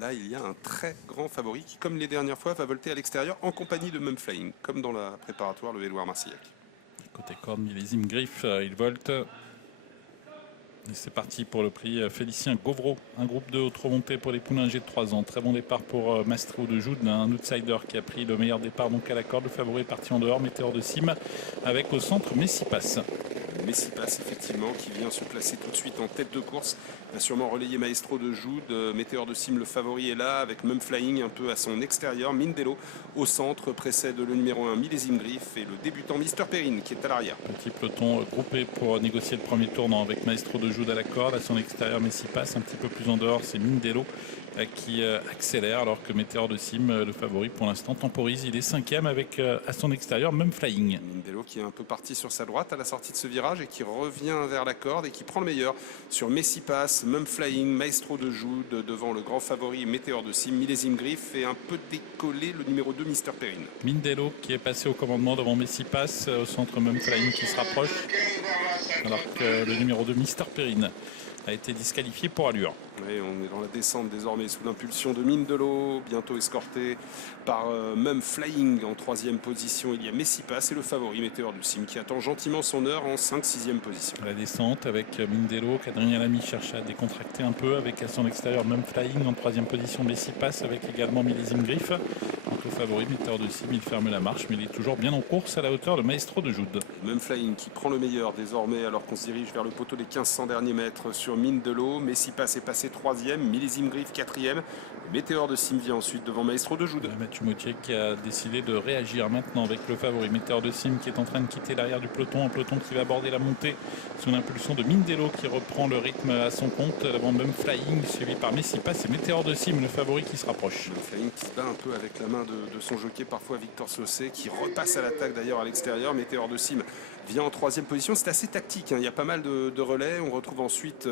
là, il y a un très grand favori qui, comme les dernières fois, va volter à l'extérieur en compagnie de Mum Flying, comme dans la préparatoire, le Édouard Marcillac. Côté corde, millésime griffe, il volte. Et c'est parti pour le prix Félicien Gauvreau. Un groupe de haute remontée pour les poulains âgés de 3 ans. Très bon départ pour Mastro de Joude, un outsider qui a pris le meilleur départ donc à la corde. Le favori est parti en dehors, Météor de Cime, avec au centre Messipas. Messipas, effectivement, qui vient se placer tout de suite en tête de course. Il va sûrement relayer Maestro de Joude. Météor de Cime, le favori est là, avec Mum Flying un peu à son extérieur. Mindelo au centre précède le numéro 1, Millésime Griffe, et le débutant Mister Perrine qui est à l'arrière. Petit peloton groupé pour négocier le premier tournant avec Maestro de Joude à la corde. À son extérieur, Messipas, un petit peu plus en dehors, c'est Mindelo qui accélère, alors que Météor de Cime, le favori pour l'instant, temporise. Il est 5e avec à son extérieur Mum Flying. Mindelo qui est un peu parti sur sa droite à la sortie de ce virage et qui revient vers la corde et qui prend le meilleur sur Messipas, Mum Flying, Maestro de Joude devant le grand favori Météor de Cime, Millésime Griffe, et un peu décollé le numéro 2 Mister Perrine. Mindelo qui est passé au commandement devant Messipas, au centre Mum Flying qui se rapproche, alors que le numéro 2 Mister Perrine a été disqualifié pour allure. Oui, on est dans la descente désormais sous l'impulsion de Mindelo, bientôt escorté par Mum Flying en 3e position. Il y a Messipas et le favori Météor de Cime qui attend gentiment son heure en 5-6e position. La descente avec Mindelo, qu'Adrien Lamy cherche à décontracter un peu, avec à son extérieur Mum Flying en 3e position, Messipas avec également Millésime Griffe. Donc le favori Météor de Cime, il ferme la marche, mais il est toujours bien en course à la hauteur de Maestro de Joude. Mum Flying qui prend le meilleur désormais alors qu'on se dirige vers le poteau des 1500 derniers mètres sur Mindelo. Messipas est passé 3e, Millésime Griffe 4e. Météor de Cime vient ensuite devant Maestro de Joude. Mathieu Mautier qui a décidé de réagir maintenant avec le favori Météor de Cime qui est en train de quitter l'arrière du peloton. Un peloton qui va aborder la montée sous l'impulsion de Mindelo qui reprend le rythme à son compte. Devant Mum Flying suivi par Messipas et Météor de Cime, le favori qui se rapproche. Mum Flying qui se bat un peu avec la main de son jockey, parfois Victor Saucé, qui repasse à l'attaque d'ailleurs à l'extérieur. Météor de Cime vient en 3e position. C'est assez tactique, hein. Il y a pas mal de relais. On retrouve ensuite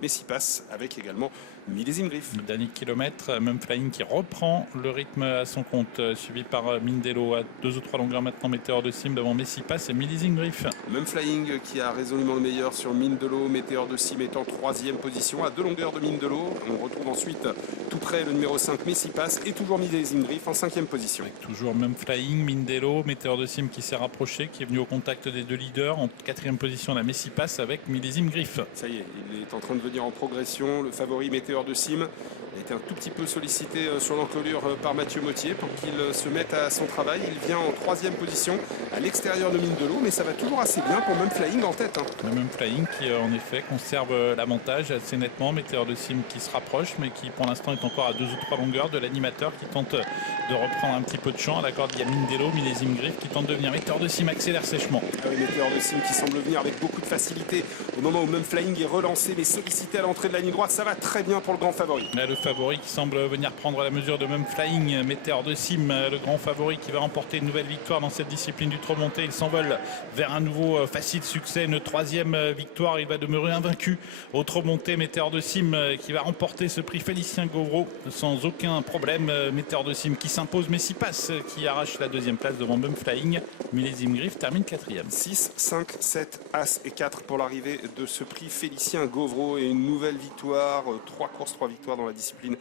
Messipas avec également Millésime Griffe. Le dernier kilomètre, Mum Flying qui reprend le rythme à son compte, suivi par Mindelo à 2 ou 3 longueurs maintenant. Météor de Cime devant Messipas et Millésime Griffe. Mum Flying qui a résolument le meilleur sur Mindelo. Météor de Cime est en 3e position à 2 longueurs de Mindelo. On retrouve ensuite tout près le numéro 5 Messipas et toujours Millésime Griffe en 5e position. Avec toujours Mum Flying, Mindelo, Météor de Cime qui s'est rapproché, qui est venu au contact des deux leaders. En 4e position la Messipas avec Millésime Griffe. Ça y est, il est en train de venir en progression. Le favori Météor de Cime a été un tout petit peu sollicité sur l'encolure par Mathieu Mautier pour qu'il se mette à son travail. Il vient en 3e position à l'extérieur de Mindelo, mais ça va toujours assez bien pour Mum Flying en tête. Le Mum Flying qui en effet conserve l'avantage assez nettement. Météor de Cime qui se rapproche, mais qui pour l'instant est encore à 2 ou 3 longueurs de l'animateur qui tente de reprendre un petit peu de champ. À la corde, il y a Mindelo, Millésime Griffe qui tente de venir. Météor de Cime accélère sèchement. Météor de Cime qui semble venir avec beaucoup de facilité au moment où Mum Flying est relancé mais sollicité à l'entrée de la ligne droite. Ça va très bien pour le grand favori. Là, le favori qui semble venir prendre la mesure de Mum Flying. Météor de Cime, le grand favori qui va remporter une nouvelle victoire dans cette discipline du trot monté. Il s'envole vers un nouveau facile succès, une 3e victoire. Il va demeurer invaincu au trot monté. Météor de Cime qui va remporter ce prix Félicien Gauvreau sans aucun problème. Météor de Cime qui s'impose, Messipas qui arrache la 2e place devant Mum Flying. Millésime Griffe termine 4e. 6, 5, 7, As et 4 pour l'arrivée de ce prix Félicien Gauvreau et une nouvelle victoire. 3 courses, 3 victoires dans la discipline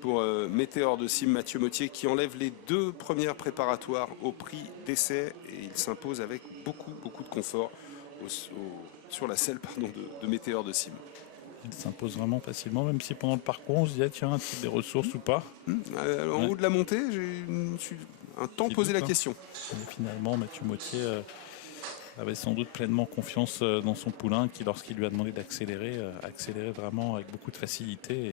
pour Météor de Cime. Mathieu Mautier qui enlève les 2 premières préparatoires au prix d'essai et il s'impose avec beaucoup de confort sur la selle de Météor de Cime. Il s'impose vraiment facilement, même si pendant le parcours on se dit tiens, a-t-il des ressources ou pas. En haut de la montée, je me suis un temps posé la question. Et finalement, Mathieu Mautier avait sans doute pleinement confiance dans son poulain qui, lorsqu'il lui a demandé d'accélérer, accélérait vraiment avec beaucoup de facilité.